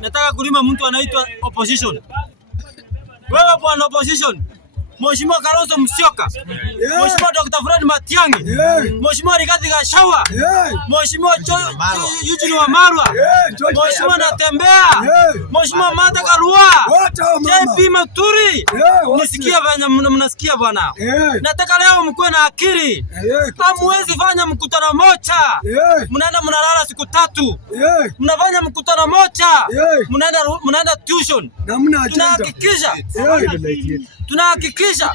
Nataka kulima mtu anaitwa opposition. Wewe bwana opposition. Mheshimiwa Kalonzo Musyoka. Mheshimiwa Dr. Fred Matiang'i. Mheshimiwa Rigathi Gachagua. Mheshimiwa Eugene Wamalwa. Mheshimiwa Natembeya. Mheshimiwa Martha Karua. JP Muturi. Nisikia bwana, mnasikia bwana. Nataka leo mkuwe na akili. Hamwezi fanya mkutano moja. Mnaenda mnalala siku 3. Mnafanya mkutano moja. Mnaenda tuition. Tunahakikisha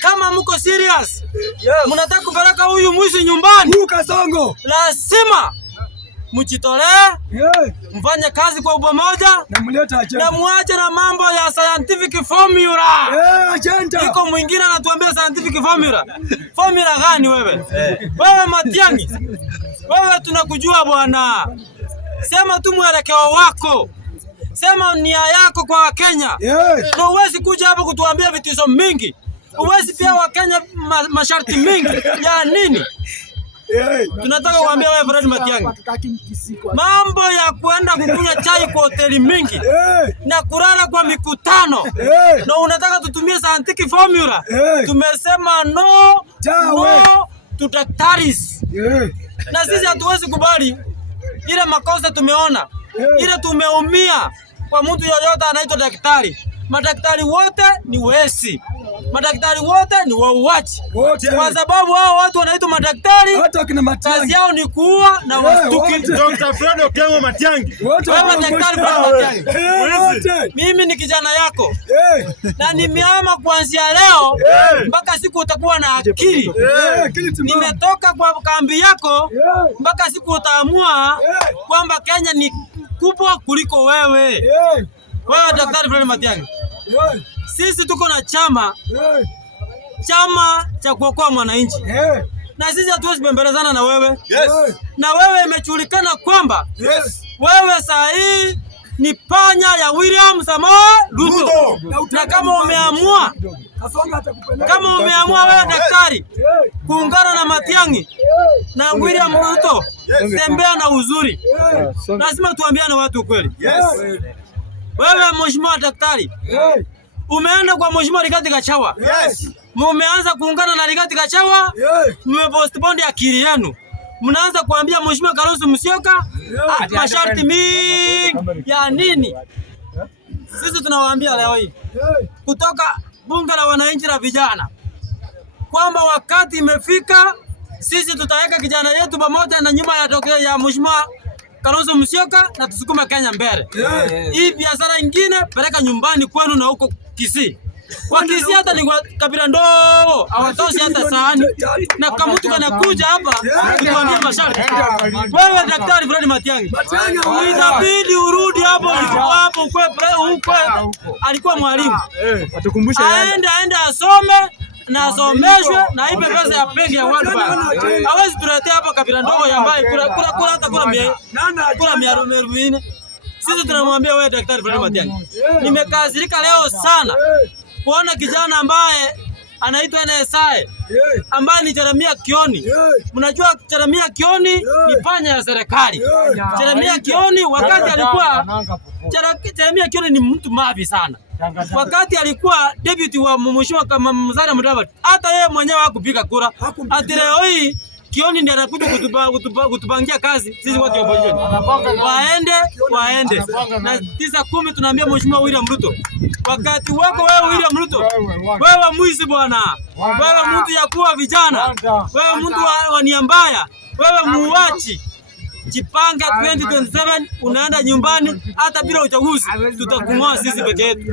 kama mko serious, mnataka kupeleka huyu mwizi nyumbani, lazima mjitolee, mfanye kazi kwa umoja na muache na mambo ya scientific formula. Iko mwingine anatuambia scientific formula. Formula gani wewe? Wewe Matiang'i, wewe tunakujua bwana. Sema tu mwelekeo wako. Sema nia yako kwa Wakenya. Na uwezi kuja hapa kutuambia vitisho mingi. Uwezi pia Wakenya masharti mingi. Ya nini? Tunataka kuambia wewe Fred Matiang'i. Mambo ya kuenda kukunywa chai kwa hoteli mingi na kulala kwa mikutano. Na unataka tutumie scientific formula. Tumesema no to doctors. Na sisi hatuwezi kubali ile makosa tumeona. Ile tumeumia kwa mtu yoyote anaitwa daktari. Madaktari wote ni wezi. Madaktari wote ni wauaji. Kwa sababu hao watu wanaitwa madaktari, kazi yao ni kuua na wastuki. Dr. Fred Okengo Matiang'i. Wewe daktari Fred Matiang'i. Mimi ni kijana yako. Na nimeama kuanzia leo mpaka siku utakuwa na akili. Nimetoka kwa kambi yako mpaka siku utaamua kwamba Kenya ni kubwa kuliko wewe. Wewe daktari Fred Matiang'i. Sisi tuko na chama cha kuokoa mwananchi. Na sisi hatuwezi bembelezana na wewe. Na wewe imejulikana kwamba wewe saa hii ni panya ya William Samoei Ruto. Na kama umeamua wewe daktari kuungana na Matiang'i na William Ruto, tembea na uzuri. Lazima tuambiane watu ukweli. Wewe mheshimiwa daktari, umeenda kwa mheshimiwa Rigathi Gachagua. Mumeanza kuungana na Rigathi Gachagua. Mmepostpone akili yenu. Mnaanza kuambia mheshimiwa Kalonzo Musyoka masharti mingi ya nini? Sisi tunawaambia leo hii kutoka bunge la wananchi la vijana kwamba wakati imefika, sisi tutaweka kijana yetu pamoja na nyuma ya mheshimiwa Kalonzo Musyoka na tusukuma Kenya mbele. Hii biashara nyingine peleka nyumbani kwenu na huko Kisii. Kwa Kisii hata ni kabila ndogo, hawatoshi hata sahani. Na kama mtu kanakuja hapa kutuambia masharti. Wewe daktari Fred Matiang'i, inabidi urudi hapo huko alikuwa mwalimu. Aende asome na asomeshwe na ipe pesa ya pengi ya World Bank. Hawezi tuletea hapa kabila ndogo ambaye kula hata kula 140. Sisi tunamwambia wewe daktari Fred Matiang'i, nimekasirika leo sana kuona kijana ambaye anaitwa NSI ambaye ni Jeremia Kioni. Mnajua Jeremia Kioni ni panya ya serikali. Jeremia Kioni wakati alikuwa Jeremia Kioni ni mtu mavi sana. Wakati alikuwa deputy wa mheshimiwa kama Musalia Mudavadi, hata yeye mwenyewe hakupiga kura. Hadi leo hii Kioni ndiye anakuja kutupangia kazi sisi watu wa opposition. Waende. Na 9-10 tunaambia mheshimiwa William Ruto, wakati wako wewe William Ruto, wewe mwizi bwana. Wewe mtu ya kuwa vijana. Wewe mtu wa nia mbaya. Wewe muuachi. Jipanga 2027 unaenda nyumbani, hata bila uchaguzi tutakung'oa sisi peke yetu.